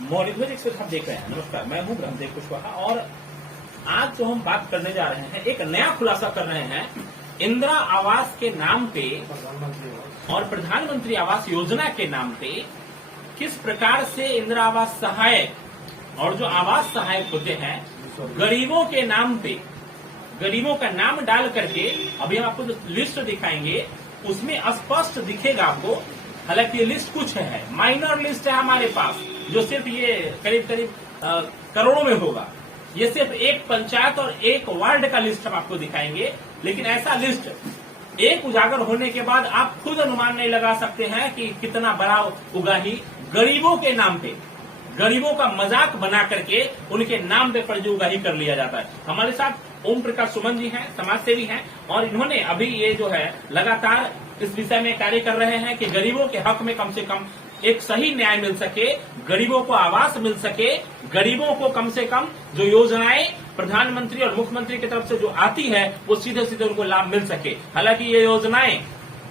Morning news express आप देख रहे हैं। नमस्कार, मैं हूं ब्रह्मदेव कुशवाहा और आज जो हम बात करने जा रहे हैं, एक नया खुलासा कर रहे हैं इंदिरा आवास के नाम पे और प्रधानमंत्री आवास योजना के नाम पे किस प्रकार से इंदिरा आवास सहायक और जो आवास सहायक होते हैं गरीबों के नाम पे, गरीबों का नाम डाल करके, अभी हम आपको जो लिस्ट दिखाएंगे उसमें स्पष्ट दिखेगा आपको। हालांकि ये लिस्ट कुछ है, माइनर लिस्ट है हमारे पास, जो सिर्फ ये करीब करीब करोड़ों में होगा। ये सिर्फ एक पंचायत और एक वार्ड का लिस्ट हम आपको दिखाएंगे, लेकिन ऐसा लिस्ट एक उजागर होने के बाद आप खुद अनुमान नहीं लगा सकते हैं कि कितना बड़ा उगाही गरीबों के नाम पे, गरीबों का मजाक बना करके उनके नाम पे फर्जी उगाही कर लिया जाता है। हमारे साथ ओम प्रकाश सुमन जी हैं, समाज सेवी हैं, और इन्होंने अभी ये जो है लगातार इस विषय में कार्य कर रहे हैं कि गरीबों के हक में कम से कम एक सही न्याय मिल सके, गरीबों को आवास मिल सके, गरीबों को कम से कम जो योजनाएं प्रधानमंत्री और मुख्यमंत्री की तरफ से जो आती है वो सीधे सीधे उनको लाभ मिल सके। हालांकि ये योजनाएं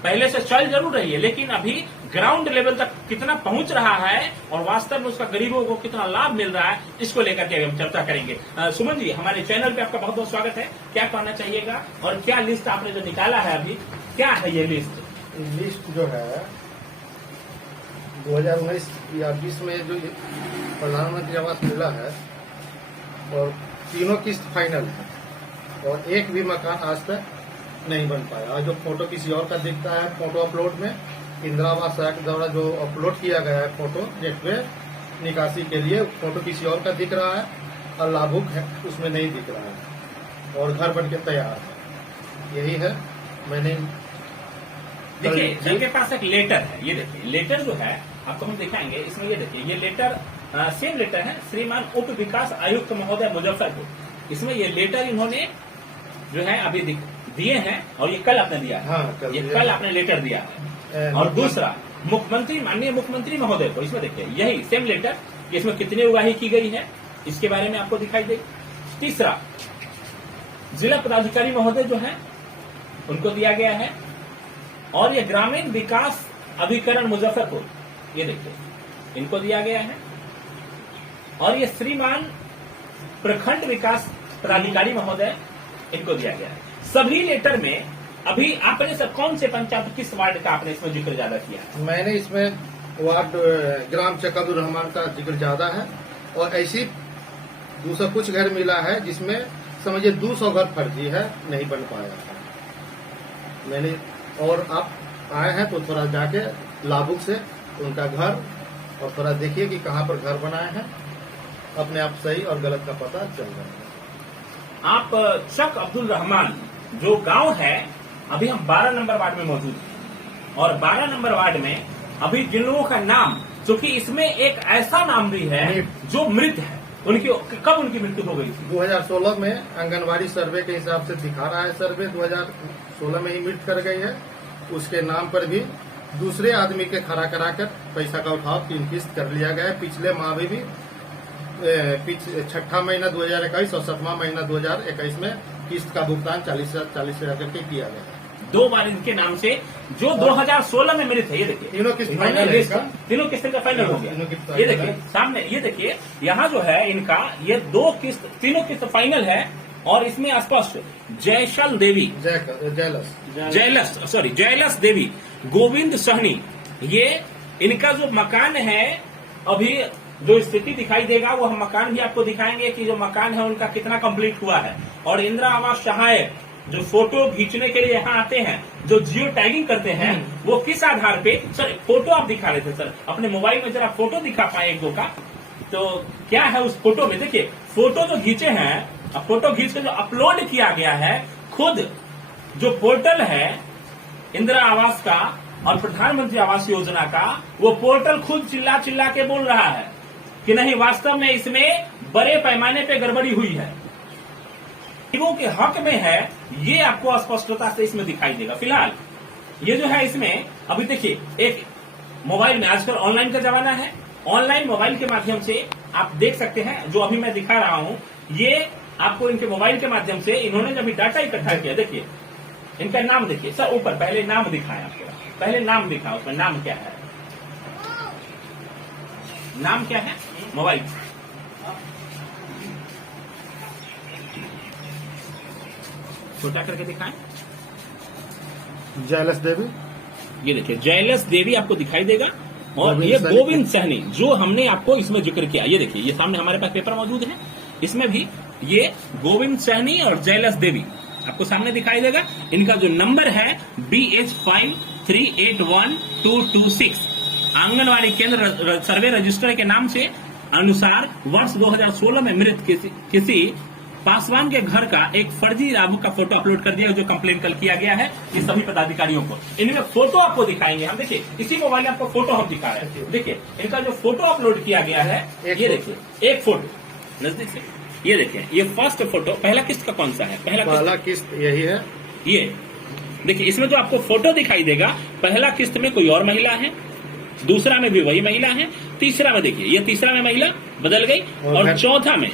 पहले से चल जरूर रही है, लेकिन अभी ग्राउंड लेवल तक कितना पहुंच रहा है और वास्तव में उसका गरीबों को कितना लाभ मिल रहा है, इसको लेकर के हम चर्चा करेंगे। सुमन जी, हमारे चैनल पे आपका बहुत बहुत स्वागत है। क्या कहना चाहिएगा और क्या लिस्ट आपने जो निकाला है अभी, क्या है ये लिस्ट? लिस्ट जो है 2019 या 20 में जो प्रधानमंत्री आवास मिला है और तीनों किस्त फाइनल है और एक भी मकान आज तक नहीं बन पाया। आज जो फोटो किसी और का दिखता है फोटो अपलोड में, इंदिरा आवास एक्ट द्वारा जो अपलोड किया गया है फोटो नेट पे निकासी के लिए, फोटो किसी और का दिख रहा है और लाभुक है उसमें नहीं दिख रहा है और घर बन के तैयार है। यही है। मैंने देखिए, जिनके पास एक लेटर है, ये देखिए लेटर जो है आपको हम दिखाएंगे। इसमें ये देखिए, ये लेटर सेम लेटर है, श्रीमान उप विकास आयुक्त महोदय मुजफ्फरपुर। इसमें ये लेटर इन्होंने जो है अभी दिए हैं और ये कल आपने दिया है। हाँ, ये कल आपने लेटर दिया है। और दूसरा मुख्यमंत्री, माननीय मुख्यमंत्री महोदय को, इसमें देखिए यही सेम लेटर, इसमें कितनी उगाही की गई है इसके बारे में आपको दिखाई देगी। तीसरा जिला पदाधिकारी महोदय जो है उनको दिया गया है और ये ग्रामीण विकास अभिकरण मुजफ्फरपुर, ये देखिए इनको दिया गया है और ये श्रीमान प्रखंड विकास पदाधिकारी महोदय, इनको दिया गया है। सभी लेटर में अभी आपने सर कौन से पंचायत किस वार्ड का आपने इसमें जिक्र ज्यादा किया है? मैंने इसमें वार्ड ग्राम चकदुर रहमान का जिक्र ज्यादा है और ऐसी 200 कुछ घर मिला है जिसमें समझिए 200 घर फर्जी है, नहीं बन पाया है। मैंने और आप आए हैं तो थोड़ा जाके लाभुक से उनका घर और थोड़ा देखिए कि कहाँ पर घर बनाए हैं, अपने आप सही और गलत का पता चल रहा है। आप चक अब्दुल रहमान जो गांव है, अभी हम 12 नंबर वार्ड में मौजूद हैं और 12 नंबर वार्ड में अभी जिन लोगों का नाम, क्योंकि इसमें एक ऐसा नाम भी है जो मृत है, उनकी कब उनकी मृत्यु हो गई थी? 2016 में आंगनबाड़ी सर्वे के हिसाब से दिखा रहा है, सर्वे 2016 में ही मृत कर गई है। उसके नाम पर भी दूसरे आदमी के खड़ा कराकर पैसा का उठाव 3 किस्त कर लिया गया है। पिछले माह में भी छठा महीना 2021 और 7वां महीना 2021 में किस्त का भुगतान 40 हजार करके किया गया है। 2 बार इनके नाम से जो 2016 में मृत है, ये देखिए तीनों किस्त फाइनल है इसका। तीनों किस्त का फाइनल हो गया। ये देखिए सामने, ये देखिए यहाँ जो है इनका ये 2 किस्त, तीनों किस्त फाइनल है और इसमें स्पष्ट जयशल देवी, जयलस देवी, गोविंद सहनी, ये इनका जो मकान है, अभी जो स्थिति दिखाई देगा वो हम मकान भी आपको दिखाएंगे कि जो मकान है उनका कितना कंप्लीट हुआ है। और इंदिरा आवास सहायक जो फोटो खींचने के लिए यहाँ आते हैं, जो जियो टैगिंग करते हैं, वो किस आधार पे? सर फोटो आप दिखा रहे थे सर, अपने मोबाइल में जरा फोटो दिखा पाए 1-2 का, तो क्या है उस फोटो में? देखिए फोटो जो खींचे हैं, फोटो खींच के जो अपलोड किया गया है, खुद जो पोर्टल है इंदिरा आवास का और प्रधानमंत्री आवास योजना का, वो पोर्टल खुद चिल्ला चिल्ला के बोल रहा है कि नहीं, वास्तव में इसमें बड़े पैमाने पे गड़बड़ी हुई है, गरीबों के हक में है, ये आपको स्पष्टता से इसमें दिखाई देगा। फिलहाल ये जो है इसमें अभी देखिए, एक मोबाइल में आजकल ऑनलाइन का जमाना है, ऑनलाइन मोबाइल के माध्यम से आप देख सकते हैं, जो अभी मैं दिखा रहा हूं, ये आपको इनके मोबाइल के माध्यम से इन्होंने जब डाटा इकट्ठा किया, देखिए इनका नाम देखिए सर, ऊपर पहले नाम दिखाएं आपको, पहले नाम दिखा, उसमें नाम क्या है? नाम क्या है, मोबाइल, छोटा करके दिखाएं। जयलस देवी, ये देखिए जयलस देवी आपको दिखाई देगा, और गोविंद ये सहनी। गोविंद सहनी जो हमने आपको इसमें जिक्र किया, ये देखिए ये सामने हमारे पास पेपर मौजूद है, इसमें भी ये गोविंद सहनी और जयलस देवी आपको सामने दिखाई देगा। इनका जो नंबर है BH53811226 आंगनवाड़ी केंद्र सर्वे रजिस्टर के नाम से अनुसार वर्ष 2016 में मृत किसी पासवान के घर का एक फर्जी राबू का फोटो अपलोड कर दिया, जो कंप्लेन कल किया गया है ये सभी पदाधिकारियों को। इनमें फोटो आपको दिखाएंगे हम, देखिए इसी मोबाइल में आपको फोटो हम दिखा रहे हैं। देखिए इनका जो फोटो अपलोड किया गया है, ये देखिए एक फोटो नजदीक से, ये देखिए ये फर्स्ट फोटो, पहला किस्त का कौन सा है, पहला किस्त यही है। ये देखिए इसमें जो आपको फोटो दिखाई देगा, पहला किस्त में कोई और महिला है, दूसरा में भी वही महिला है, तीसरा में देखिए ये तीसरा में महिला बदल गई, और चौथा में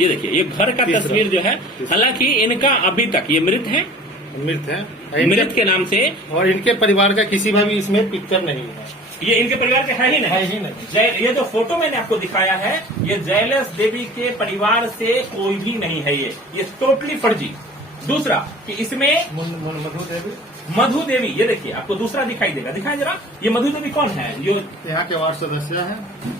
ये देखिए ये घर का तस्वीर जो है, हालांकि इनका अभी तक ये मृत है, मृत के नाम से, और इनके परिवार का किसी का भी इसमें पिक्चर नहीं है, ये इनके परिवार के है ही नहीं। ये जो फोटो मैंने आपको दिखाया है, ये जयलस देवी के परिवार से कोई भी नहीं है, ये टोटली फर्जी। दूसरा कि इसमें मधु देवी, ये देखिए आपको दूसरा दिखाई देगा, दिखाई जरा, ये मधु देवी कौन है, जो यहाँ के वार्ड सदस्य है,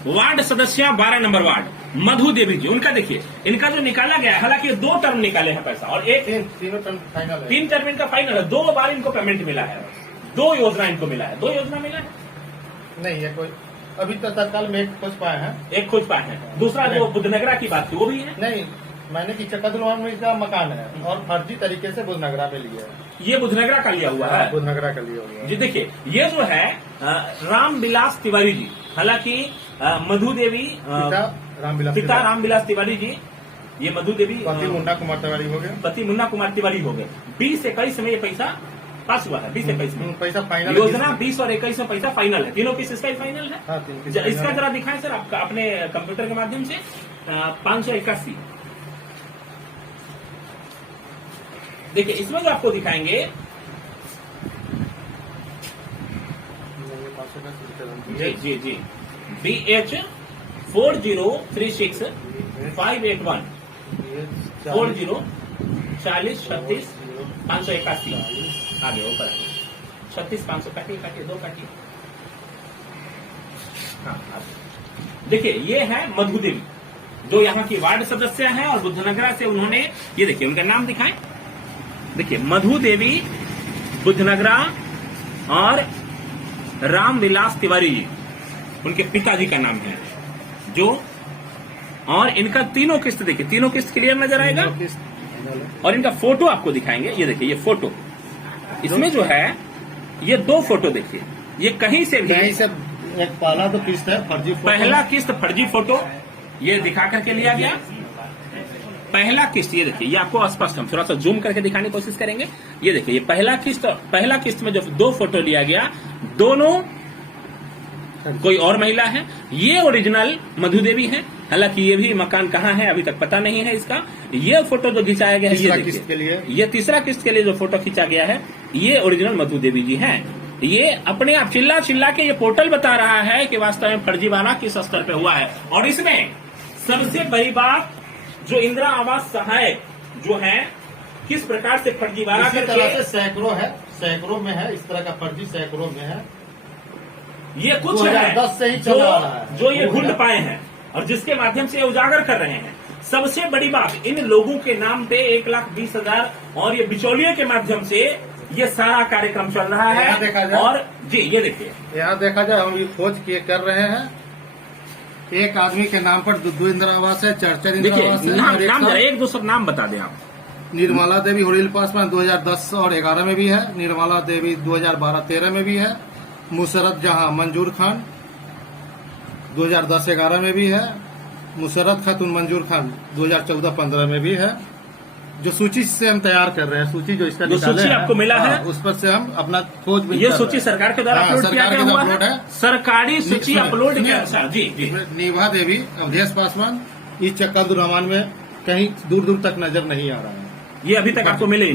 वार्ड सदस्य 12 नंबर वार्ड मधु देवी जी, उनका देखिए इनका जो निकाला गया है, हालांकि 2 टर्म निकाले हैं पैसा, और एक तीनों टर्म फाइनल है, 3 टर्म इनका फाइनल है, 2 बार इनको पेमेंट मिला है, 2 योजना इनको मिला है, 2 योजना मिला है नहीं है कोई, अभी तो तत्काल में एक खोज पाए हैं, एक खोज पाए हैं, दूसरा जो बुद्धनगरा की बात थी वो भी है नहीं मैंने की चक्करदुलवान में इसका मकान है, और फर्जी तरीके से बुधनगरा पे लिया है, ये बुद्धनगरा का लिया हुआ है, बुधनगरा का लिया हुआ है। जी देखिए ये जो है रामविलास तिवारी जी, हालांकि मधु देवी पिता रामविलास तिवारी जी, ये मधु देवी पति मुन्ना कुमार तिवारी हो गए, पति मुन्ना कुमार तिवारी हो गए। 20-21 में ये पैसा पास हुआ है, 20-21 में पैसा फाइनल, योजना 20 और 21 में पैसा फाइनल है, तीनों किस्त इसका फाइनल है। हाँ, इसका जरा दिखाएं सर आपका अपने कंप्यूटर के माध्यम से, 581 देखिए इसमें जो आपको दिखाएंगे, जी जी BH4036581 4036 आगे ऊपर 36 500 काटिए 2 काटिए, हाँ देखिए ये है मधु देवी जो यहाँ की वार्ड सदस्य हैं, और बुद्धनगरा से उन्होंने, ये देखिए उनका नाम दिखाएं, देखिए मधु देवी बुद्धनगरा और रामविलास तिवारी जी उनके पिताजी का नाम है, जो और इनका तीनों किस्त देखिए, तीनों किस्त क्लियर नजर आएगा, और इनका फोटो आपको दिखाएंगे, ये देखिए ये फोटो, इसमें जो है ये 2 फोटो देखिए, ये कहीं से भी एक पहला तो किस्त है फर्जी फोटो, पहला किस्त फर्जी फोटो ये दिखा करके लिया गया, पहला किस्त ये देखिए, ये आपको स्पष्ट हम थोड़ा सा जूम करके दिखाने की कोशिश करेंगे, ये देखिए ये पहला किस्त में जो 2 फोटो लिया गया, दोनों कोई और महिला है, ये ओरिजिनल मधु देवी है, हालांकि ये भी मकान कहाँ है अभी तक पता नहीं है इसका। ये फोटो जो खिंचाया गया है, ये किस्त के लिए, ये तीसरा किस्त के लिए जो फोटो खींचा गया है, ये ओरिजिनल मधु देवी जी हैं। ये अपने आप चिल्ला के ये पोर्टल बता रहा है कि वास्तव में फर्जीवाड़ा किस स्तर पे हुआ है, और इसमें सबसे बड़ी बात जो इंदिरा आवास सहायक जो है किस प्रकार से फर्जीवाड़ा करके, सैकड़ों में है इस तरह का फर्जी, सैकड़ों में है, ये कुछ 2010 से ही चल रहा है जो ये ढूंढ पाए हैं और जिसके माध्यम से ये उजागर कर रहे हैं। सबसे बड़ी बात, इन लोगों के नाम पे 1,20,000 और ये बिचौलियों के माध्यम से ये सारा कार्यक्रम चल रहा है। और जी ये देखिए, यहाँ देखा जाए हम ये खोज कर रहे हैं, एक आदमी के नाम पर 2 इंदिरा आवास है, 4 इंदिरा आवास है, एक दूसरा नाम बता दें आप। निर्मला देवी हुरिल पासवान 2010 और 11 में भी है, निर्मला देवी 2012-13 में भी है, मुशर्रत जहां मंजूर खान 2010-11 में भी है, मुशर्रत खातून मंजूर खान 2014-15 में भी है। जो सूची से हम तैयार कर रहे हैं, सूची जो इसका सूची आपको मिला है, उस पर से हम अपना खोज, ये सूची सरकार के द्वारा अपलोड किया गया हुआ है, सरकारी सूची अपलोड किया। जी जी, निभा देवी अवधेश पासवान इस चक्करदुलवान में कहीं दूर दूर तक नजर नहीं आ रहा है, ये अभी तक आपको मिले ही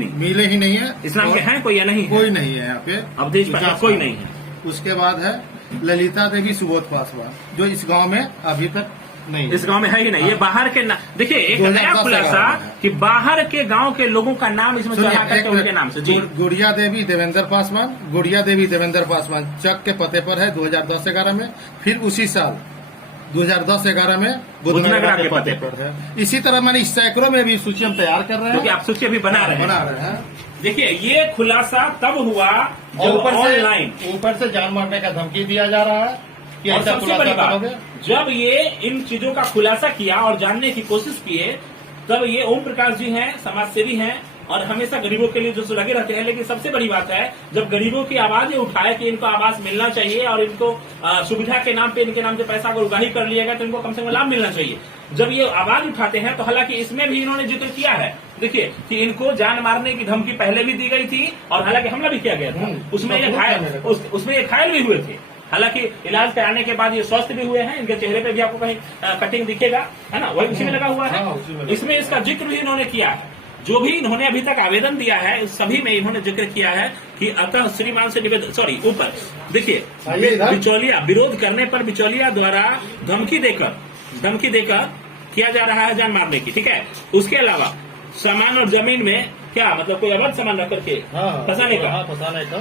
नहीं है। इस नाम के हैं कोई या नहीं है? कोई नहीं है यहाँ पे, अवधेश पासवान कोई नहीं है। उसके बाद है ललिता देवी सुबोध पासवान, जो इस गांव में अभी तक नहीं, इस गांव में है ही नहीं। ये बाहर के देखिए एक 2010 नया खुलासा कि बाहर के गांव के लोगों का नाम इसमें चढ़ा करके उनके नाम से। जी, गुड़िया देवी देवेंद्र पासवान, गुड़िया देवी देवेंद्र पासवान चक के पते पर है 2010-11 में। फिर उसी साल 2010-11 में बुधनगरा के पते पर है। इसी तरह मैंने सैकड़ों में भी सूची हम तैयार कर रहे हैं, क्योंकि आप सूची अभी बना रहे हैं। देखिए ये खुलासा तब हुआ जब ऑनलाइन ऊपर से जान मारने का धमकी दिया जा रहा है कि और ऐसा सबसे बड़ी खुलासा बात, करोगे। जब ये इन चीजों का खुलासा किया और जानने की कोशिश किए, तब ये ओम प्रकाश जी हैं, समाज सेवी हैं और हमेशा गरीबों के लिए जो लगे रहते हैं। लेकिन सबसे बड़ी बात है, जब गरीबों की आवाज ये उठाए कि इनको आवास मिलना चाहिए और इनको सुविधा के नाम पे इनके नाम से पैसा को उगाही कर लिया गया, तो इनको कम से कम लाभ मिलना चाहिए। जब ये आवाज उठाते हैं तो हालांकि इसमें भी इन्होंने जिक्र किया है, देखिए कि इनको जान मारने की धमकी पहले भी दी गई थी और हालांकि हमला भी किया गया था। उसमें ये घायल भी हुए थे। हालांकि इलाज कराने के बाद ये स्वस्थ भी हुए हैं। इनके चेहरे पे भी आपको कहीं कटिंग दिखेगा, है ना, वही उसी में लगा हुआ है। इसमें इसका जिक्र भी इन्होंने किया है। जो भी इन्होंने अभी तक आवेदन दिया है उस सभी में इन्होंने जिक्र किया है कि अतः श्रीमान से निवेदन, सॉरी ऊपर देखिए, बिचौलिया विरोध करने पर बिचौलिया द्वारा धमकी देकर किया जा रहा है जान मारने की। ठीक है, उसके अलावा सामान और जमीन में क्या मतलब कोई अवैध सामान रख करके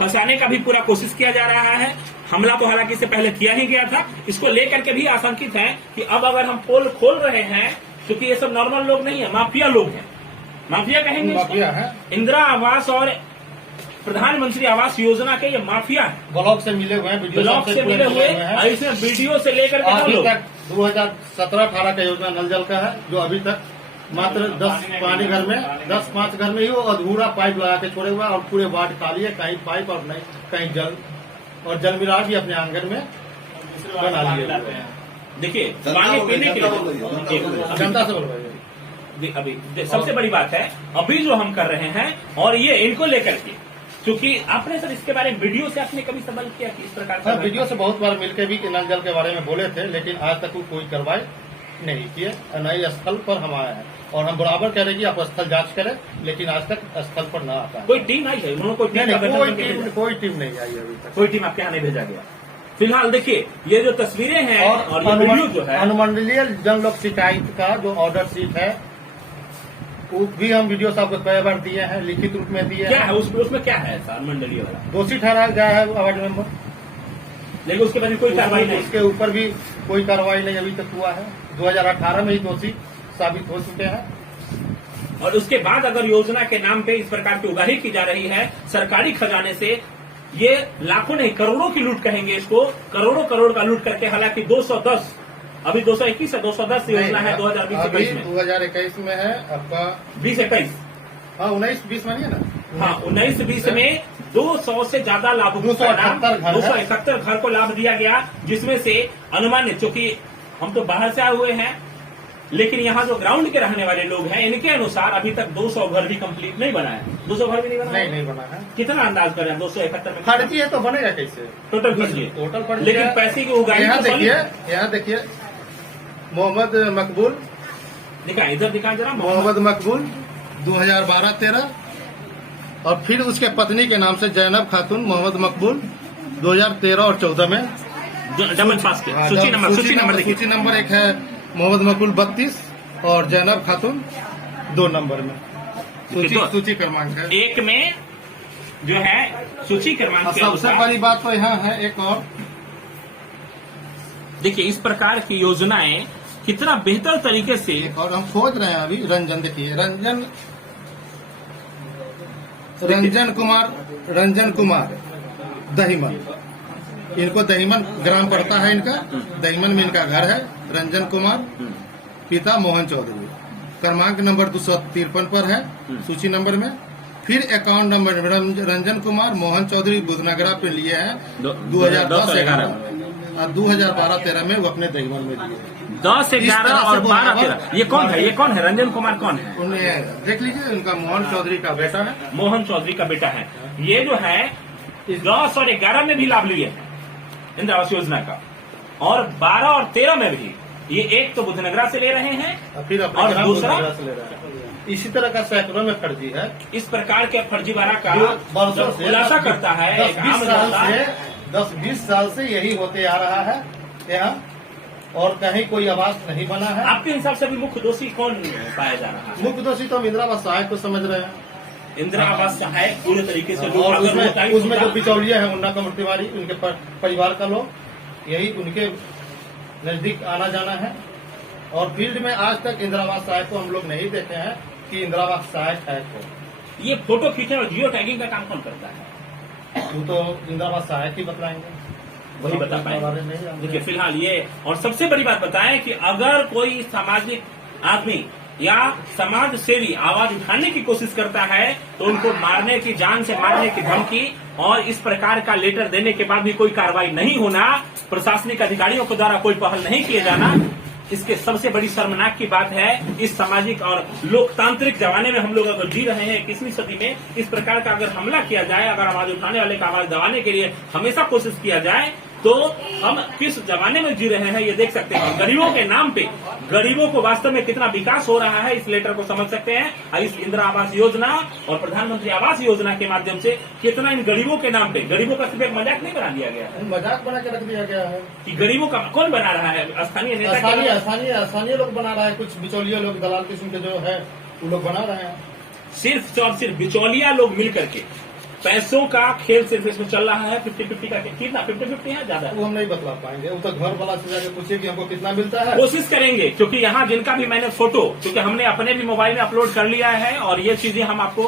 फंसाने का भी पूरा कोशिश किया जा रहा है। हमला तो हालांकि इससे पहले किया ही गया था। इसको लेकर के भी आशंकित है कि अब अगर हम पोल खोल रहे हैं, क्योंकि ये सब नॉर्मल लोग नहीं है, माफिया लोग हैं, माफिया कहेंगे, माफिया है। इंदिरा आवास और प्रधानमंत्री आवास योजना के ये माफिया है। ब्लॉक से मिले हुए हैं, ब्लॉक से मिले हुए और इसमें वीडियो से लेकर के अभी तक 2017-18 का योजना नल जल का है, जो अभी तक मात्र 10-5 घर में ही वो अधूरा पाइप लगा के छोड़े हुआ और पूरे वार्ड खाली है, कहीं पाइप और नहीं कहीं जल, और जल मिला भी अपने आंगन में बना लिए। देखिए पानी पीने के लिए जनता से बोल अभी सबसे बड़ी बात है अभी जो हम कर रहे हैं, और ये इनको लेकर के, क्योंकि आपने सर इसके बारे में वीडियो से आपने कभी संबंध किया कि इस प्रकार का? वीडियो से बहुत बार मिलकर भी नल जल के बारे में बोले थे, लेकिन आज तक कोई कार्रवाई नहीं किए। नए स्थल पर हम आए हैं और हम बराबर कह रहे हैं कि आप स्थल जांच करें, लेकिन आज तक स्थल पर न आता है। कोई टीम आई है? उन्होंने कोई टीम नहीं आई अभी तक। कोई टीम आपके यहाँ नहीं भेजा गया? फिलहाल देखिए ये जो तस्वीरें हैं और ये वीडियो जो है, अनुमंडलीय जन लोक शिकायत का जो ऑर्डर शीट है वो भी हम वीडियो साहब को कई बार दिए हैं, लिखित रूप में दिए क्या है। उसमें क्या है सर? मंडलीय वाला दोषी ठहराया गया है वार्ड मेंबर, लेकिन उसके बाद कोई कार्रवाई नहीं। उसके ऊपर भी कोई कार्रवाई नहीं अभी तक हुआ है। 2018 में ही दोषी साबित हो चुके हैं। और उसके बाद अगर योजना के नाम पे इस प्रकार की उगाही की जा रही है सरकारी खजाने से, ये लाखों नहीं करोड़ों की लूट कहेंगे इसको, करोड़ का लूट करके, हालांकि 210 अभी 221 है, 210 योजना है 2020-21 में। 2021 में है आपका 20-21, हाँ 19-20 मानिए ना, हाँ 19-20 में 200 से ज्यादा लाभुकों को 271 घर को लाभ दिया गया, जिसमें से अनुमानित, चूंकि हम तो बाहर से आए हुए हैं, लेकिन यहाँ जो ग्राउंड के रहने वाले लोग हैं इनके अनुसार अभी तक 200 घर भी कंप्लीट नहीं बना है। 200 घर भी नहीं बना नहीं बना है। कितना अंदाज कर रहे हैं 271 में? खर्ची है तो बनेगा कैसे? टोटल कीजिए, टोटल पर, लेकिन पैसे की उगाही यहाँ देखिए मोहम्मद मकबूल, दिखाएं इधर दिखाएं जरा। मोहम्मद मकबूल 2012-13 और फिर उसके पत्नी के नाम से जैनब खातून मोहम्मद मकबूल 2013 और 14 में डबल पास के सूची नंबर 1 है मोहम्मद मकबूल 32 और जैनब खातून 2 नंबर में सूची क्रमांक है। एक में जो है सूची क्रमांक के सबसे बड़ी बात तो यहाँ है एक और, देखिए इस प्रकार की योजनाएं कितना बेहतर तरीके से, और हम खोज रहे हैं अभी। रंजन देखिए, रंजन कुमार दहीमन, इनको दहीमन ग्राम पड़ता है इनका, दहीमन में इनका घर है। रंजन कुमार, पिता मोहन चौधरी, क्रमांक नंबर 253 पर है सूची नंबर में। फिर अकाउंट नंबर रंजन कुमार मोहन चौधरी बुधनगरा पे लिए हैं 2010-11 और 2012-13 में वो अपने दहीमन में लिए। 10, 11 और 12-13 ये कौन है रंजन कुमार कौन है? उन्हें देख लीजिए, उनका मोहन चौधरी का बेटा है। मोहन चौधरी का बेटा है। ये जो है 10 और 11 में भी लाभ लिए हैं इंदिरा आवास योजना का, और 12 और 13 में भी। ये एक तो बुधनगरा से ले रहे हैं और दूसरा इसी तरह का सैकड़ों में फर्जी है। इस प्रकार के फर्जीवाड़ा का खुलासा करता है 10-20 10-20 साल से यही होते आ रहा है यहाँ, और कहीं कोई आवास नहीं बना है। आपके हिसाब से अभी मुख्य दोषी कौन पाया जा रहा है? मुख्य दोषी तो हम इंदिरा आवास सहायक को समझ रहे हैं, इंदिरा आवास सहायक पूरे तरीके से लोग और अगर वो टाइम उसमें जो बिचौलिया है मुन्ना कमर तिवारी, उनके परिवार का लोग, यही उनके नजदीक आना जाना है। और फील्ड में आज तक इंदिरा आवास सहायक को हम लोग नहीं देखे हैं कि इंदिरा आवास सहायक है को। ये फोटो खींचने और जियो टैगिंग का काम कौन करता है? वो तो इंदिरा आवास सहायक ही बतलाएंगे, वही बता बारे पाएंगे। में नहीं जानते। देखिए फिलहाल ये, और सबसे बड़ी बात बताएं कि अगर कोई सामाजिक आदमी या समाज सेवी आवाज उठाने की कोशिश करता है तो उनको मारने की, जान से मारने की धमकी और इस प्रकार का लेटर देने के बाद भी कोई कार्रवाई नहीं होना, प्रशासनिक अधिकारियों के द्वारा कोई पहल नहीं किए जाना, इसके सबसे बड़ी शर्मनाक की बात है। इस सामाजिक और लोकतांत्रिक जमाने में हम लोग अगर जी रहे हैं 21वीं सदी में, इस प्रकार का अगर हमला किया जाए, अगर आवाज उठाने वाले का आवाज दबाने के लिए हमेशा कोशिश किया जाए, तो हम किस जमाने में जी रहे हैं ये देख सकते हैं। गरीबों के नाम पे, गरीबों को वास्तव में कितना विकास हो रहा है इस लेटर को समझ सकते हैं। और इस इंदिरा आवास योजना और प्रधानमंत्री आवास योजना के माध्यम से कितना इन गरीबों के नाम पे, गरीबों का सिर्फ एक मजाक नहीं बना दिया गया है, मजाक बना के रख दिया गया है कि गरीबों का कौन बना रहा है? स्थानीय नेता, स्थानीय लोग बना रहा है, कुछ बिचौलिया लोग, दलाल किस्म के जो है वो लोग बना रहे हैं। सिर्फ और सिर्फ बिचौलिया लोग मिल करके पैसों का खेल सिर्फ इसमें चल रहा है। 50-50 का कितना 50-50 है, ज्यादा वो हम नहीं बतला पाएंगे, वो तो घर वाला से जाके पूछिए कि हमको कितना मिलता है। कोशिश करेंगे, क्योंकि यहाँ जिनका भी मैंने फोटो, क्योंकि हमने अपने भी मोबाइल में अपलोड कर लिया है, और ये चीजें हम आपको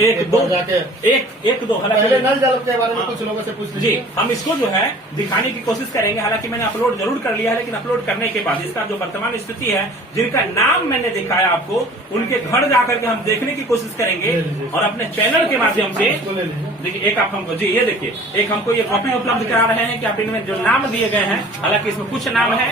एक दो पहले नल जल के बारे में कुछ लोगों से पूछ जी, लीजिए। हम इसको जो है दिखाने की कोशिश करेंगे। हालांकि मैंने अपलोड जरूर कर लिया है, लेकिन अपलोड करने के बाद इसका जो वर्तमान स्थिति है, जिनका नाम मैंने दिखाया आपको, उनके घर जाकर के हम देखने की कोशिश करेंगे, और अपने चैनल के माध्यम से देखिए, एक आप हमको जी ये देखिए, एक हमको ये कॉपी उपलब्ध करा रहे हैं कि आप इनमें जो नाम दिए गए हैं, हालांकि इसमें कुछ नाम है,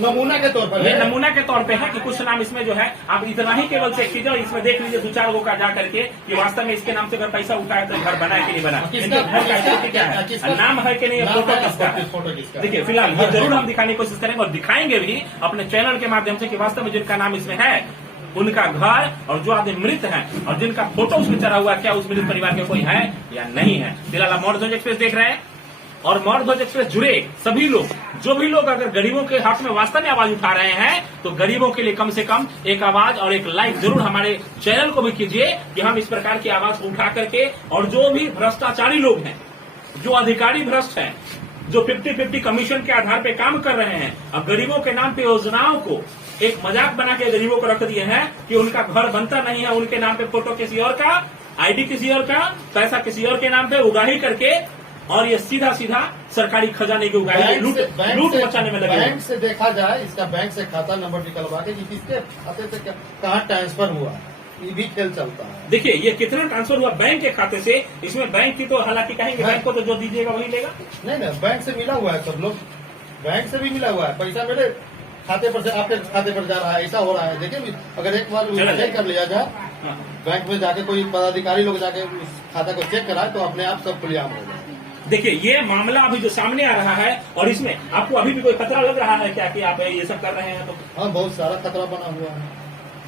नमूना के तौर पर ये नमूना के तौर पे है कि कुछ नाम इसमें जो है, आप इतना ही केवल चेक कीजिए और इसमें देख लीजिए 2-4 लोगों का जा करके कि वास्तव में इसके नाम से अगर पैसा उठाए तो घर बना है कि नहीं बना, इनके घर का स्थिति क्या है, नाम है कि नहीं, फोटो किसका है। देखिए फिलहाल ये जरूर हम दिखाने की कोशिश करेंगे और दिखाएंगे भी अपने चैनल के माध्यम से कि वास्तव में जिनका नाम इसमें है, उनका घर और जो आदमी मृत है और जिनका फोटो उसमें चढ़ा हुआ है, क्या उस मृत परिवार के कोई है या नहीं है। फिलहाल आप मौर्य ध्वज एक्सप्रेस देख रहे हैं, और मौर्य ध्वज एक्सप्रेस जुड़े सभी लोग, जो भी लोग अगर गरीबों के हक में वास्तव में आवाज उठा रहे हैं, तो गरीबों के लिए कम से कम एक आवाज और एक लाइक जरूर हमारे चैनल को भी कीजिए कि हम इस प्रकार की आवाज उठा करके, और जो भी भ्रष्टाचारी लोग हैं, जो अधिकारी भ्रष्ट हैं, जो 50-50 कमीशन के आधार पे काम कर रहे हैं, अब गरीबों के नाम पे योजनाओं को एक मजाक बना के गरीबों को रख दिए हैं कि उनका घर बनता नहीं है, उनके नाम पे फोटो किसी और का, आईडी किसी और का, पैसा किसी और के नाम पे उगाही करके, और ये सीधा सीधा सरकारी खजाने की उगाही लूट मचाने में लगे। बैंक से देखा जाए, इसका बैंक से खाता नंबर निकलवा के कि किसके खाते से कहाँ ट्रांसफर हुआ, ये भी खेल चलता है। देखिए ये कितना ट्रांसफर हुआ बैंक के खाते से, इसमें बैंक की तो हालांकि कहेंगे बैंक को तो जो दीजिएगा वही लेगा। नहीं, बैंक से मिला हुआ है, सब लोग बैंक से भी मिला हुआ है, पैसा मेरे खाते पर से आपके खाते पर जा रहा है, ऐसा हो रहा है। देखिए अगर एक बार चेक कर लिया जाए, बैंक में जाके कोई पदाधिकारी लोग जाके उस खाता को चेक कराए, तो अपने आप सब खुलेआम हो जाए। देखिए ये मामला अभी जो सामने आ रहा है, और इसमें आपको अभी भी कोई खतरा लग रहा है क्या कि आप ये सब कर रहे हैं? तो हाँ, बहुत सारा खतरा बना हुआ है,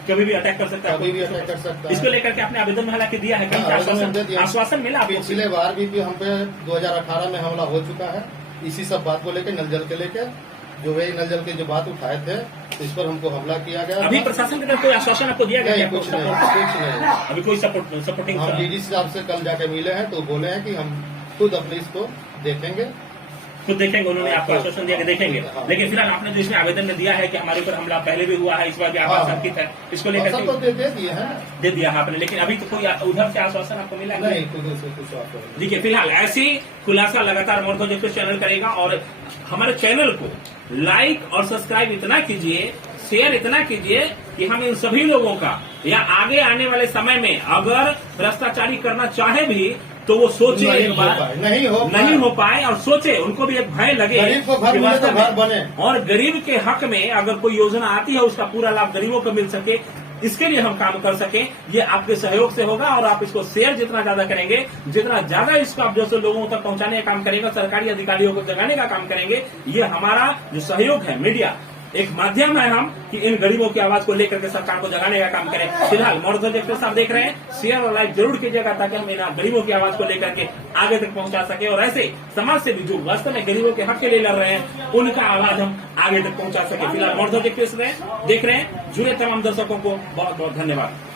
कभी भी अटैक कर सकता है, कभी भी अटैक कर सकता है। इसको लेकर के आपने आवेदन में हालांकि दिया है, आश्वासन मिला आपको? पिछले बार भी हम पे 2018 में हमला हो चुका है, इसी सब बात को लेकर, नल जल के लेकर, जो वे नल जल के जो बात उठाए थे, इस पर हमको हमला किया गया। अभी प्रशासन की तरफ कोई आश्वासन आपको दिया गया? कुछ नहीं, अभी कोई सपोर्टिंग। हम डीडी साहब से कल जाके मिले हैं, तो बोले हैं कि हम खुद अपने इसको देखेंगे, खुद देखेंगे। उन्होंने आपको आश्वासन दिया कि देखेंगे, लेकिन फिलहाल आपने जो इसमें आवेदन में दिया है कि हमारे ऊपर हमला पहले भी हुआ है, इस बार भी आप आशंकित है, इसको लेकर तो दे दिए हैं, दे दिया है आपने, लेकिन अभी तो कोई उधर से आश्वासन आपको मिला नहीं? कुछ देखिए फिलहाल ऐसी खुलासा लगातार मौर्य ध्वज एक्सप्रेस चैनल करेगा, और हमारे चैनल को लाइक और सब्सक्राइब इतना कीजिए, शेयर इतना कीजिए कि हम इन सभी लोगों का, या आगे आने वाले समय में अगर भ्रष्टाचारी करना चाहे भी तो वो सोचे एक बार, नहीं हो पाए और सोचे, उनको भी एक भय लगे, गरीब को घर मिले तो घर बने, और गरीब के हक में अगर कोई योजना आती है उसका पूरा लाभ गरीबों को मिल सके, इसके लिए हम काम कर सके। ये आपके सहयोग से होगा, और आप इसको शेयर जितना ज्यादा करेंगे, जितना ज्यादा इसको आप जैसे लोगों तक पहुंचाने का काम करेंगे, सरकारी अधिकारियों को जगाने का काम करेंगे, ये हमारा जो सहयोग है मीडिया एक माध्यम है हम कि इन गरीबों की आवाज को लेकर के सरकार को जगाने का काम करें। फिलहाल मॉर्निंग एक्सप्रेस आप देख रहे हैं, शेयर और लाइक जरूर कीजिएगा ताकि हम इन गरीबों की आवाज को लेकर के आगे तक पहुंचा सके और ऐसे समाज से भी जो वास्तव में गरीबों के हक के लिए लड़ रहे हैं उनका आवाज हम आगे तक पहुंचा सके। फिलहाल मॉर्निंग एक्सप्रेस देख रहे हैं, जुड़े तमाम दर्शकों को बहुत बहुत धन्यवाद।